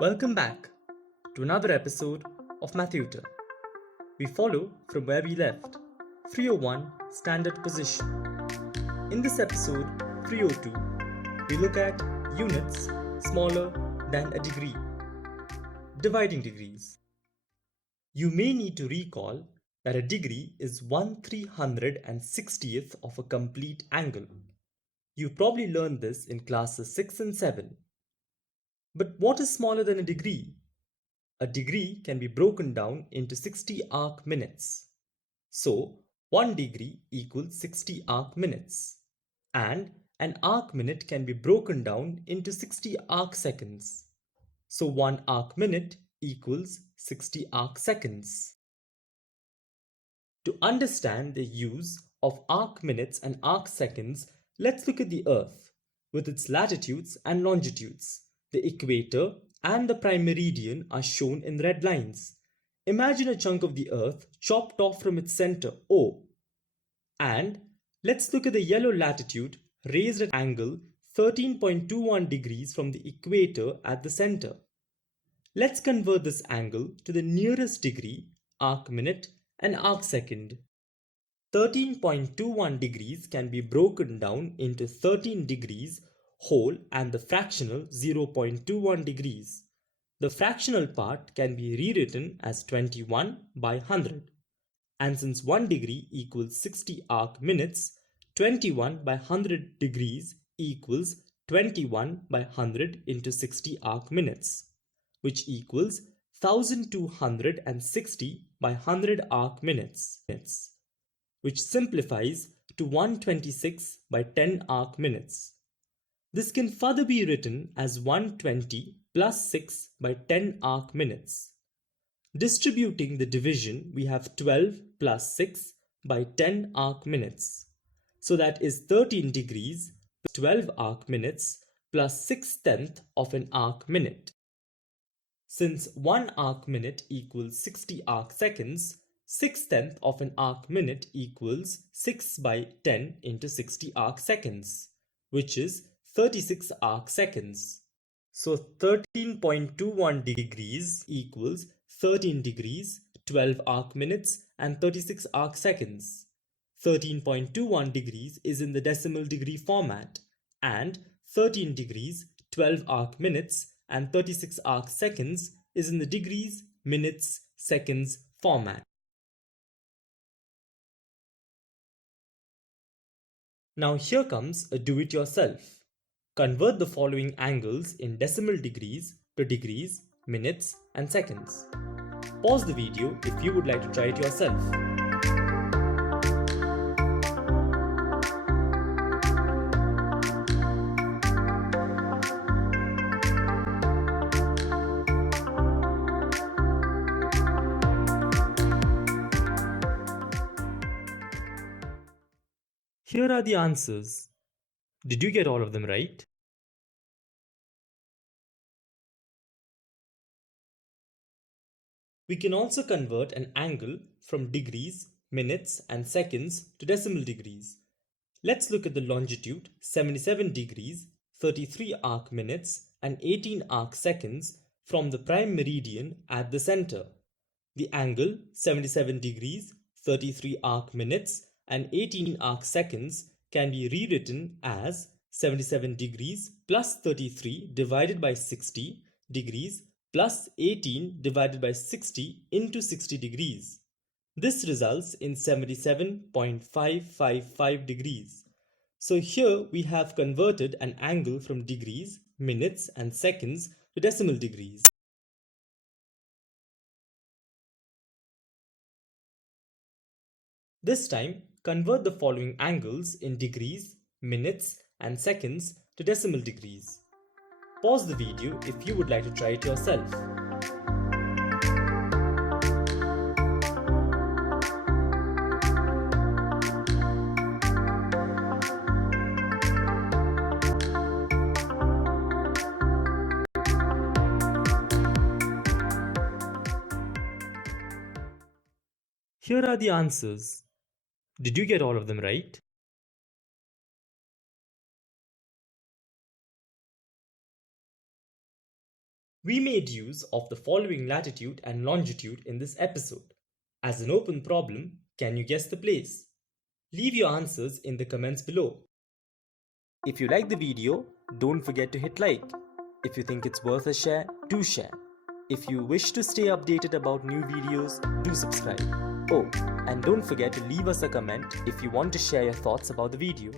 Welcome back to another episode of Mathuta. We follow from where we left, 301 Standard Position. In this episode, 302, we look at units smaller than a degree, dividing degrees. You may need to recall that a degree is 1/360th of a complete angle. You probably learned this in classes 6 and 7. But what is smaller than a degree? A degree can be broken down into 60 arc minutes. So, 1 degree equals 60 arc minutes. And an arc minute can be broken down into 60 arc seconds. So, 1 arc minute equals 60 arc seconds. To understand the use of arc minutes and arc seconds, let's look at the Earth with its latitudes and longitudes. The equator and the prime meridian are shown in red lines. Imagine a chunk of the Earth chopped off from its center, O. And let's look at the yellow latitude raised at angle 13.21 degrees from the equator at the center. Let's convert this angle to the nearest degree, arc minute, and arc second. 13.21 degrees can be broken down into 13 degrees whole and the fractional 0.21 degrees. The fractional part can be rewritten as 21 by 100. And since 1 degree equals 60 arc minutes, 21 by 100 degrees equals 21 by 100 into 60 arc minutes, which equals 1260 by 100 arc minutes, which simplifies to 126 by 10 arc minutes. This can further be written as 120 plus 6 by 10 arc minutes. Distributing the division, we have 12 plus 6 by 10 arc minutes. So that is 13 degrees plus 12 arc minutes plus 6/10 of an arc minute. Since 1 arc minute equals 60 arc seconds, 6/10 of an arc minute equals 6 by 10 into 60 arc seconds, which is 36 arc seconds. So 13.21 degrees equals 13 degrees, 12 arc minutes, and 36 arc seconds. 13.21 degrees is in the decimal degree format, and 13 degrees, 12 arc minutes, and 36 arc seconds is in the degrees, minutes, seconds format. Now here comes a do-it-yourself. Convert the following angles in decimal degrees to degrees, minutes, and seconds. Pause the video if you would like to try it yourself. Here are the answers. Did you get all of them right? We can also convert an angle from degrees, minutes, and seconds to decimal degrees. Let's look at the longitude 77 degrees, 33 arc minutes, and 18 arc seconds from the prime meridian at the center. The angle 77 degrees, 33 arc minutes, and 18 arc seconds can be rewritten as 77 degrees plus 33 divided by 60 degrees plus 18 divided by 60 into 60 degrees. This results in 77.555 degrees. So here we have converted an angle from degrees, minutes, and seconds to decimal degrees. This time, convert the following angles in degrees, minutes, and seconds to decimal degrees. Pause the video if you would like to try it yourself. Here are the answers. Did you get all of them right? We made use of the following latitude and longitude in this episode. As an open problem, can you guess the place? Leave your answers in the comments below. If you like the video, don't forget to hit like. If you think it's worth a share, do share. If you wish to stay updated about new videos, do subscribe. Oh, and don't forget to leave us a comment if you want to share your thoughts about the video.